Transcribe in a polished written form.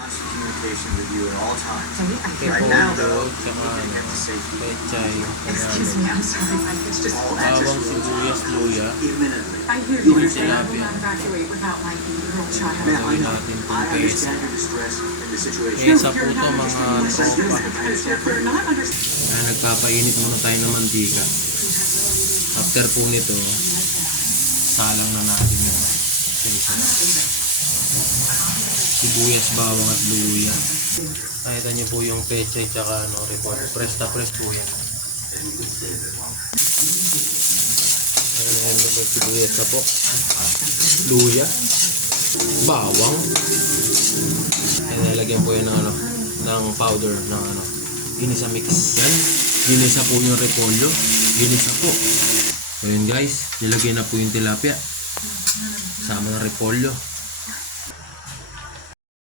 Communication with you at all times. Right now, though, pechay, Excuse me, I'm sorry, Mike. It's just bawang, sibuyas, luya. Imminently. I hear you Yung say I will tilapia. not evacuate without my 8-year-old child. Ma'am, I Gawin know. natin I itong pesa. understand your distress in the situation. Pesa po You're to, not mga understanding this tropa. because you're not understanding. Kaya nagpapainit muna tayo ng mantika. After po nito, salang na natin yung pesa. Sibuyas, bawang at luya. Nakita niyo po yung pechay tsaka repolyo. Press na press po yan. Ayan na po, sibuyas na po. Luya. Bawang. Ayan, nalagyan po yan ng powder ng ginisa mix. Yan. Ginisa po yung repolyo. Ginisa po. So yun guys, nilagyan na po yung tilapia. Sama ng repolyo.